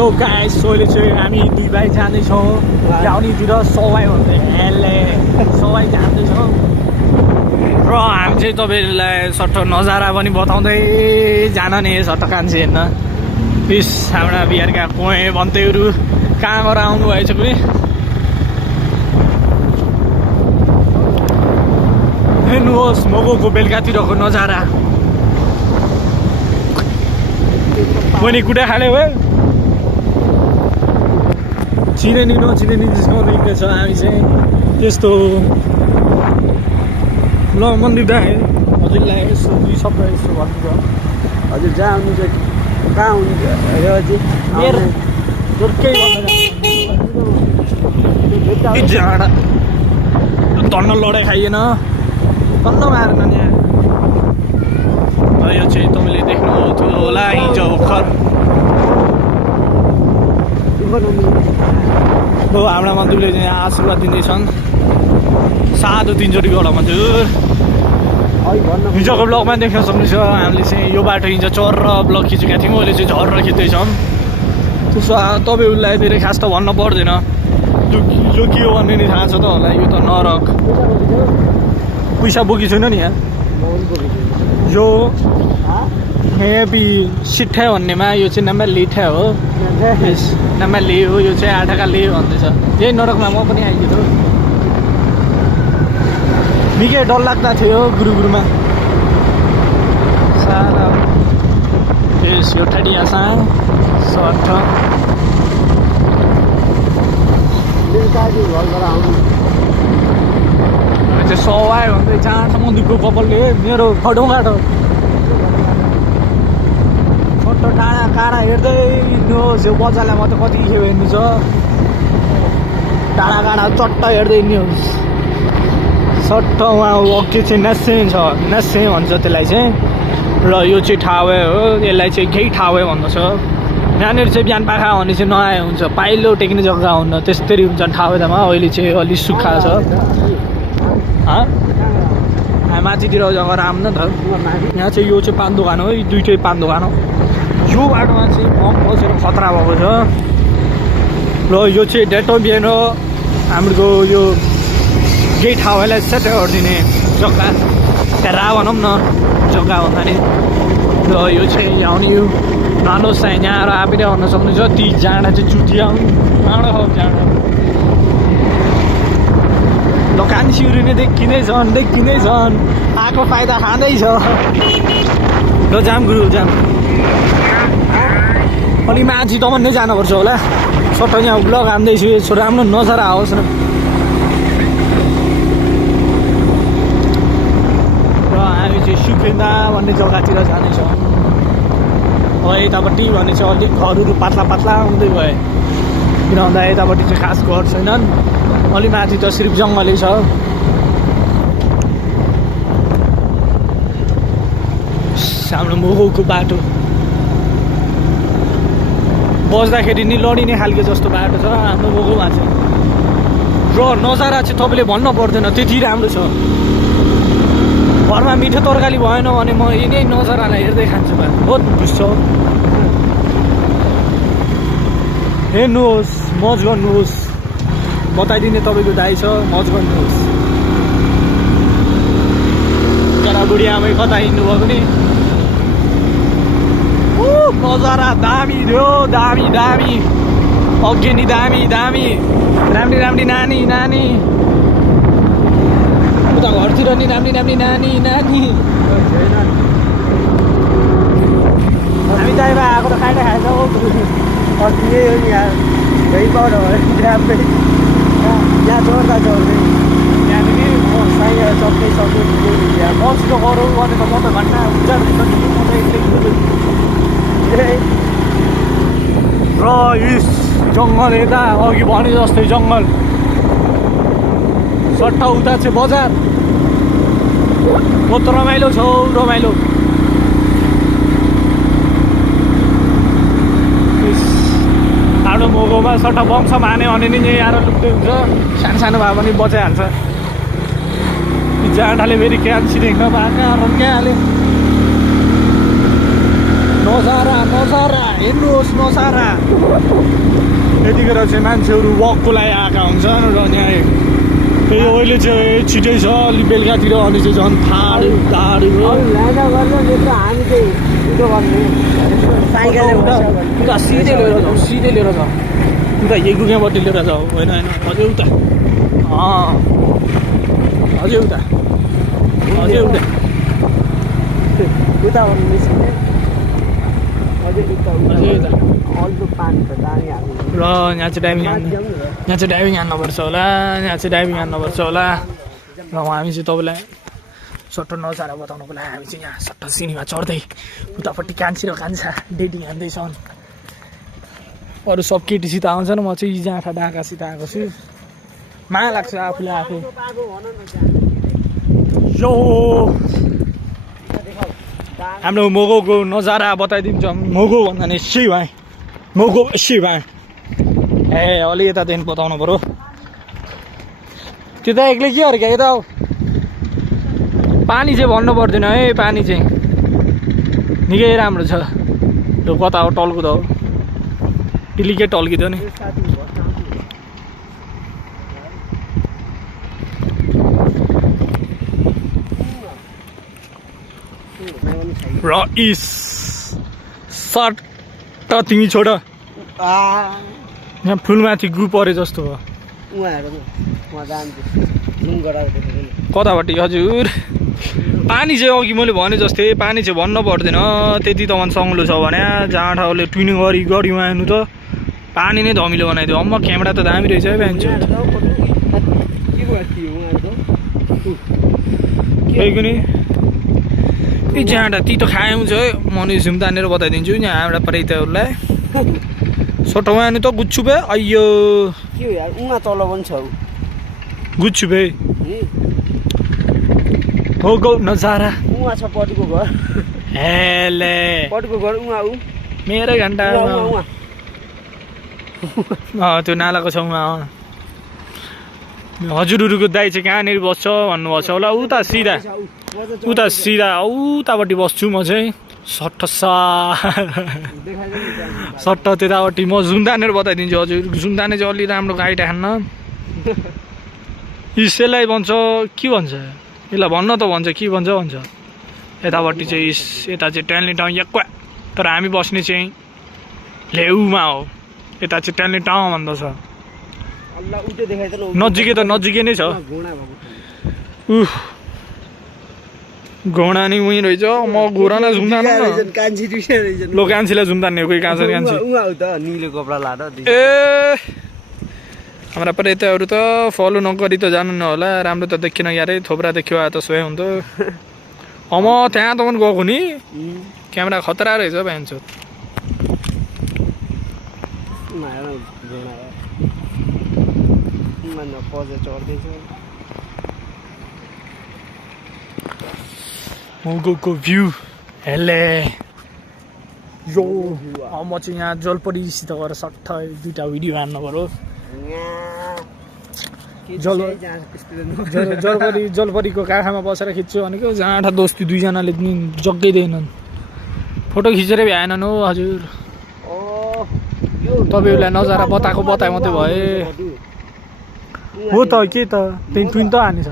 Yo guys सोले चाहिँ हामी दुई भाइ जाँदैछौँ ल्याउनेतिर सवाई भन्दै हेलले सवाई जाँदैछौँ र हामी चाहिँ तपाईँहरूलाई सट्ट नजारा पनि बताउँदै जान नि सट्ट कान्छे हेर्न प्लिज हाम्रा बिहारका कोही भन्तेहरू कहाँ गएर आउनु भएछ पनि हेर्नुहोस् मगोको बेलुकातिरको नजारा पनि कुटा खाल्यो हो चिनेनी नचिनेनी जिस्काउँदै हिँड्दैछ हामी चाहिँ त्यस्तो ल मन्दिर दाए हजुरलाई यसो दुई शब्द यसो भन्नु हजुर जहाँ आउनु चाहिँ कहाँ हुन्छ मेरो जोर्कै जाँडा धन्न लडाइ खाइएन धन्न मारेन यहाँ यो चाहिँ तपाईँले देख्नुभएको होला हिजो भर्खर हाम्रा मन्दिरले चाहिँ आशीर्वाद दिँदैछन् साधु 3 चोटिको होला मन्दिर हिजोको ब्लगमा देख्न सक्नुहुन्छ हामीले चाहिँ यो बाटो हिजो चर ब्लग खिचेका थियौँ अहिले चाहिँ झरेर खिच्दैछौँ त्यसो तपाईँहरूलाई धेरै खास त भन्न पर्दैन यो के हो भन्ने नि थाहा छ त होला यो त नरक पैसा बोकी छैन नि यहाँ यो हेपी सिट्ठा भन्नेमा यो चाहिँ नम्बर लिठा हो नम्बर ले हो यो चाहिँ आठाका ले भन्दैछ यही नरकमा म पनि आइदिएको निकै डर लाग्दा थियो गुरुमा सारा यस यो ठाडिया सा सट्ठ चाहिँ सवाई भन्दै जहाँसम्म दुःखको कपालले मेरो खडौँगाटो छोटो टाढा काँडा हेर्दै हिँड्नुहोस् यो बजारलाई म त कति खेप हेर्नु छ टाढा काँडा चट्ट हेर्दै हिँड्नुहोस् सट्ट उहाँ अघि चाहिँ नास्से छ नास्से भन्छ त्यसलाई चाहिँ र यो चाहिँ ठावे हो यसलाई चाहिँ केही ठावे भन्दछ यहाँनिर चाहिँ बिहान पाखा भने चाहिँ नआए हुन्छ पाइलो टेक्ने जग्गा हुन्न त्यस्तरी हुन्छ ठावेदामा अहिले चाहिँ अलिक सुक्खा छ माथितिर जग्गा राम्रो त यहाँ चाहिँ यो चाहिँ पान दोकान हो यी दुइटै पान दोकान हो यो बाटोमा चाहिँ बम बसेर खतरा भएको छ र यो चाहिँ डेटो बिहान हाम्रो यो केही ठाउँलाई सेट गरिदिने जग्गा हेरा भनौँ न जग्गा भन्दा नि र यो चाहिँ आउने यो नानो चाहिँ यहाँ र आफैले भन्न सक्नुहुन्छ ती जाँडा चाहिँ चुटिया जाँडा हो जाँडा दोकानसिउरी नै देखिँदैछन् आएको फाइदा खाँदैछ र जाम गुरु जाम अलि माथि त भन्दै जानुपर्छ होला सट्ट यहाँ ब्लग हान्दैछु यसो राम्रो नजारा आओस् न र हामी चाहिँ सुखेन्दा भन्ने जग्गातिर जाँदैछौँ अब यतापट्टि भने चाहिँ अलिक घरहरू पातला पातला हुँदै गए किन भन्दा यतापट्टि चाहिँ खास घर छैनन् अलि माथि त सिर्फ जङ्गलै छ हाम्रो मोगौको बाटो बस्दाखेरि नि लडिने खालको जस्तो बाटो छ हाम्रो मोगौमा चाहिँ र नजारा चाहिँ तपाईँले भन्न पर्दैन त्यति राम्रो छ घरमा मिठो तरकारी भएन भने म यिनै नजारालाई हेर्दै खान्छु बा बहुत खुस छ हेर्नुहोस् मज गर्नुहोस् बताइदिने तपाईँको दाइ छ मज गर्नुहोस् बुढी आमै कता हिँड्नुभयो भने नजारा दामी थियो दामी दामी अघि नि दामी दामी राम्री राम्री नानी नानी उता घरतिर नि राम्री राम्री नानी नानी हामी चाहिँ आएको त खाइटा खाएछ हो अस्ति यही हो नि यहाँ यही पाउनु राम्रै यहाँ जोड्दा जोड्दै यहाँदेखि सबै सक्यो बसको गरौँ भने त म त घन्टा र यस जङ्गल यता अघि भने जस्तै जङ्गल सट्टा उता चाहिँ बजार कस्तो रमाइलो छ रमाइलो हाम्रो मोगोमा सट्टा बम्छ माने भने नि यहाँ आएर लुक्दै हुन्छ सानो सानो भए पनि बचाइहाल्छ जाँडाले फेरि क्यान्सी देख्न पाएन क्या हाल्यो नजारा नजारा हेर्नुहोस् नजारा। यतिखेर चाहिँ मान्छेहरू वकको लागि आएका हुन्छन् र यहाँ फेरि अहिले चाहिँ छिटै छ अलि बेलुकातिर अनि चाहिँ झन् ठाडो टाढो लाजा गर्नु नि त हामी चाहिँ उतो गर्ने साइकलले उता सिधै लिएर जाऊ सिधै लिएर जाऊ उता यहीँपट्टि लिएर जाऊ होइन होइन अझै उता अझै उता अझै उता उता भन्नु निस्किने अझै उता अझै उता अल्लो पानी त दामी हाल्नु र यहाँ चाहिँ ड्राइभिङ हान्नुपर्छ होला यहाँ चाहिँ ड्राइभिङ हान्नुपर्छ होला र हामी चाहिँ तपाईँलाई सट्ट नजारा बताउनुको लागि हामी चाहिँ यहाँ सट्ट सिनेमा चढ्दै उतापट्टि कान्छी र कान्छा डेटिङ हान्दैछन् अरू सब केटीसित आउँछन् म चाहिँ जाँठा डाँकासित आएको छु माया लाग्छ आफूले आफू यो हाम्रो मोगोको नजारा बताइदिन्छ मोगो भन्दा नि यसी भाइ मोगो यसी भाइ ए अलि यतादेखि बताउनु पऱ्यो त्यो त एक्लै के अरे क्या यता पानी चाहिँ भन्नु पर्दैन है पानी चाहिँ निकै राम्रो छ त्यो कता हो टल्कुद हो टिलिकै टल्किँदो नि र इस सर्ट त तिमी छोड यहाँ फुलमाथि गु परे जस्तो भयो कतापट्टि हजुर पानी चाहिँ अघि मैले भने जस्तै पानी चाहिँ भन्नु पर्दैन त्यति त सङ्लो छ भने जहाँ ठाउँले ट्युनिङ गऱ्यो आउनु त पानी नै धमिलो बनाइदियो अम्म क्यामेरा त दामी रहेछ है भ्यान्छु केही नि ए जाँडा ती त खाए हुन्छ है म नि झुम तानेर बताइदिन्छु यहाँ एउटा परेताहरूलाई सटोमा आउनु त गुच्छु भए अಯ್यो के हो यार उहाँ तल पनि छ गुच्छु भए हो गौ नजारा उहाँ छ पटिको घर हेले पटिको घर उहाँ ऊ मेरै घन्टा त्यो नालाको छेउमा हजुरहरूको दाइ चाहिँ कहाँनिर बस्छ भन्नुभएको छ होला उता सिधा उतापट्टि बस्छु म चाहिँ सट्ट सट्ट त्यतापट्टि म जुम तानेर बताइदिन्छु हजुर जुम ताने चाहिँ अलि राम्रो गाइड खान्न यसलाई भन्छ के भन्छ यसलाई भन्न त भन्छ के भन्छ यतापट्टि चाहिँ यता चाहिँ ट्यान्ली टाउन एक्वा तर हामी बस्ने चाहिँ लेउमा हो यता चाहिँ ट्यान्ली टाउन भन्दछ नजिकै त नजिकै नै छ घोडा नि उहीँ रहेछ म घोडा न झुम्दान लो कान्छीलाई झुम्दान्ने कोही कहाँ छ कान्छी ए हाम्रा पर्यटकहरू त फलो नगरी त जानु न होला राम्रो त देखिन यारै थोप्रा देखियो त सोहे हुन्थ्यो म त्यहाँ त पनि गएको नि क्यामेरा खतरा रहेछ भन्छ मोगोको भ्यू हेले यो म चाहिँ यहाँ जलपरीसित गएर सट्ट दुईवटा भिडियो हान्नु पऱ्यो जलपरीको काखामा बसेर खिच्छु भनेको जहाँ दोस्ती दुईजनाले जग्गैदैनन् फोटो खिचेरै भ्याएनन् हो हजुर तपाईँहरूलाई नजारा बताएको बताए मात्रै भए हो त के त ट्विन त हानेछ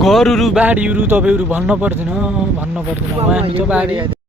घरहरू बाढीहरू तपाईँहरू भन्नु पर्दैन हामी त बाढी